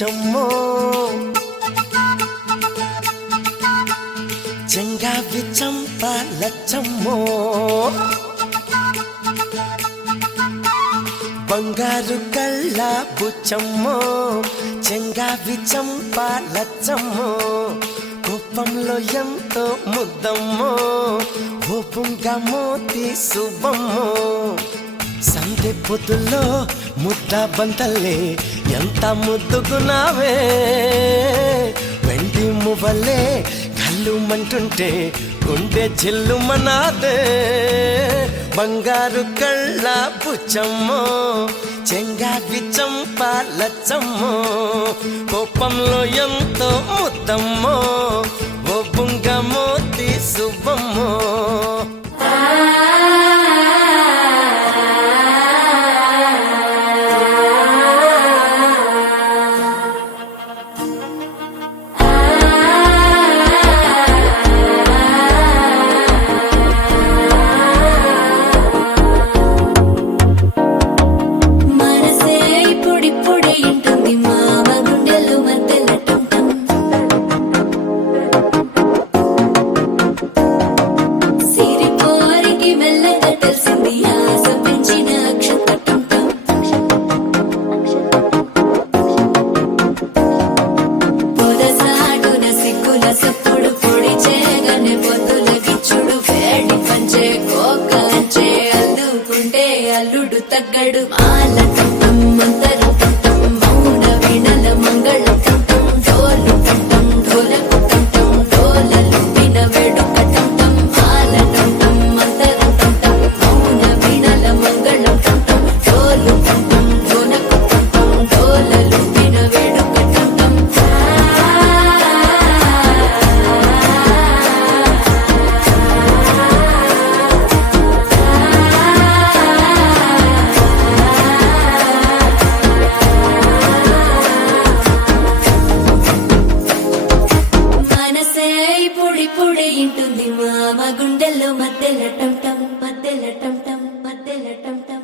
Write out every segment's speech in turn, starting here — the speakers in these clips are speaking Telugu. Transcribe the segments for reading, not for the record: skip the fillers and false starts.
బుచ్చమ్మో చెంగావి చంప లచ్చమ్మో బంగారు కళ్ళ బుచ్చమ్మో చెంగావి చంప లచ్చమ్మో కోపంలో ఎంతో ముద్దమ్మో ఓపుంగా మోతి శుభమ్మో సందె పొద్దుల్లో ముద్ద బంతల్లే ఎంత ముద్దుగున్నావే వెండి మువ్వలే కళ్ళు మంటుంటే గుండె జిల్లుమనాదే బంగారు కళ్ళ బుచ్చమ్మో చెంగావి చంప లచ్చమ్మో కోపంలో ఎంతో ముద్దమ్మో ఓ బుంగ మోతి శుభమ్మో అల్లుడు తగ్గడు మాలటం మంతరం టం మౌన వినల మంగళం టం డోలు టం ఢోలకు టం డోలలు విన వేడుక టం మాలటం మంతరం టం మౌన వినల మంగళం టం డోలు టం ఢోలకు టం డోలలు విన వేడుక టం పొడి ఇంటుంది మామ గుండెల్లో మధ్యల టం టం మధ్యల టం టం మధ్యల టం టం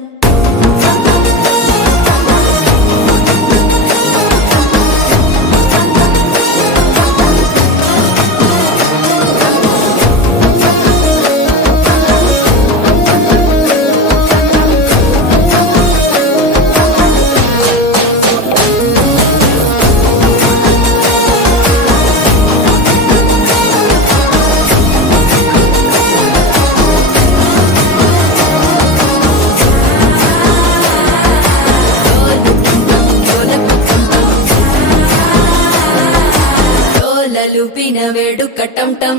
లుపిన వేడుక టం టం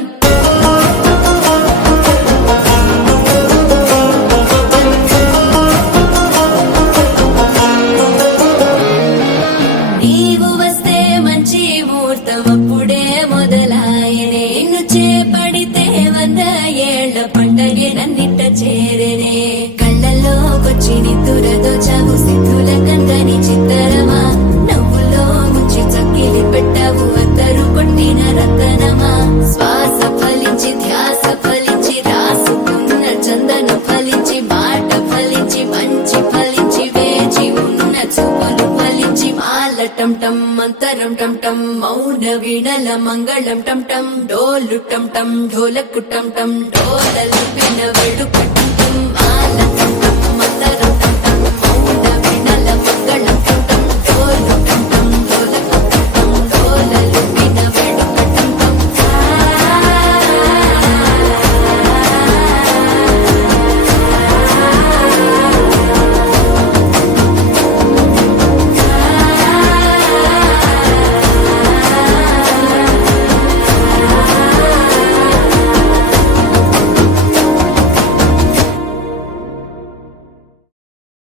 నీవు వస్తే మంచి ముహూర్తం అప్పుడే మొదలాయనే నిన్ను చేపడితే 100 ఏళ్ల పండగే నన్నిట్ట చేరేనే కళ్ళల్లోకొచ్చి నిద్దురదోచావు సిద్ధుల కందని చిత్తరమా నవ్వులో ముంచి చక్కిలి పెట్టావు అద్దరు కొట్టిన రతనమా శ్వాస ఫలించి ధ్యాస ఫలించి రాసుకున్న చందన ఫలించి మాట ఫలించి మంచి ఫలించి వేచి ఉన్న చూపులు ఫలించి మాలటం టం మంతరం టం టం మౌన వీణల మంగళం టం టం డోలు టం టం ఢోలకు టం టం డోలలు విన వేడుక